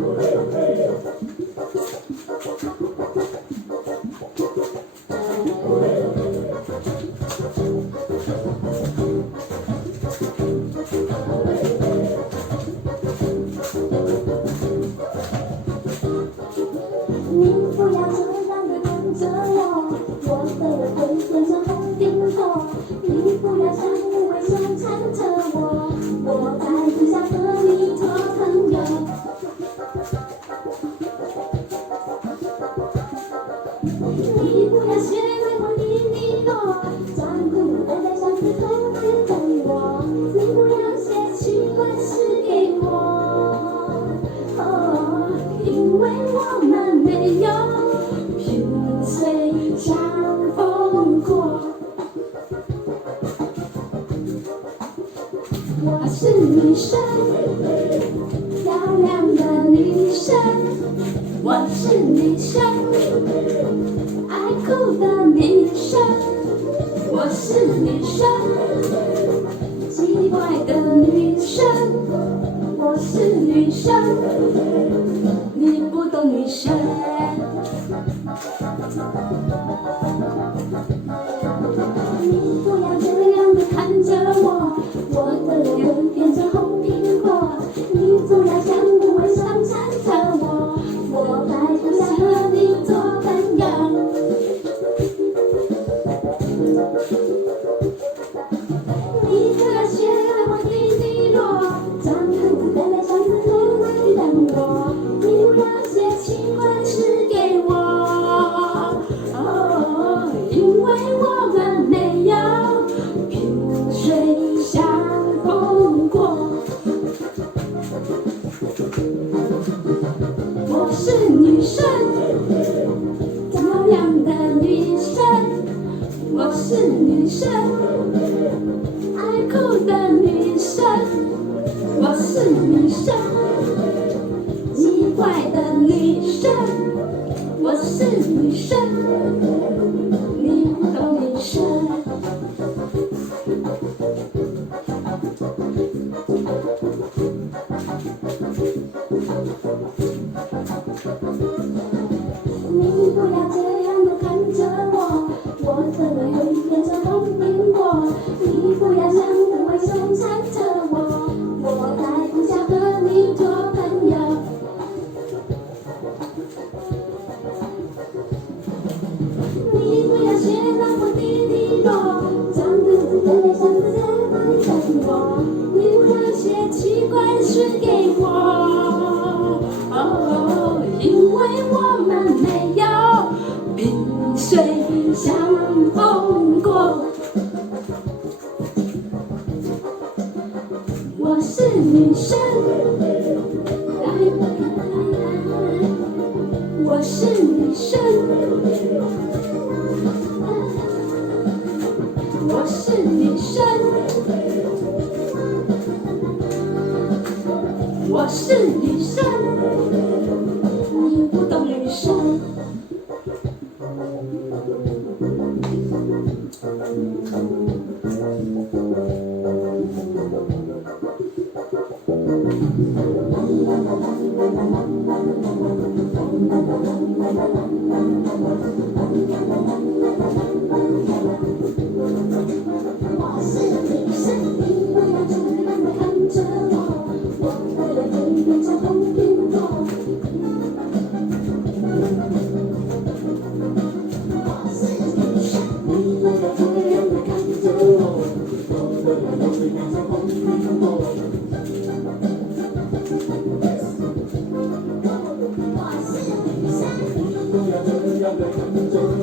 你不要这样的看着我，我的眼会变成红苹果。你不要像无尾熊缠着我，我才不想和你做朋友。你不要学会我滴滴落，装酷呆呆像只猴子等我。你不要写奇怪诗给我，因为我们没有萍水相逢过。我是女生，漂亮的女生。我是女生，爱哭的女生。我是女生，奇怪的女生。我是女生，你不懂女生。你不要这样的看着我，我的脸会变成红苹果。你不要像无尾熊缠着我，我才不想和你做朋友。你不要学我滴滴落，装酷呆呆像只猴子等我。你不要写奇怪诗给我，因为我们没有萍水相逢过。我是女生，漂亮的女生。我是女生，爱哭的女生。我是女生，奇怪的女生。我是女生，你不懂女生。你不要这样的看着我，我的脸会变成红苹果。你不要像无尾熊缠着我，我才不想和你做朋友。你不要学我滴滴落，装酷呆呆像只猴子等我。你不要写奇怪诗给我，因为我们没有萍水相逢过。我是女生，我是女生，我是女生，我是女生，你不懂女生。我是女生，你不要这样的看着我，我的脸会变成红苹果。我是女生，你不要这样的看着我，我的脸会变成红苹果。我是女生，你不要这样的看着我。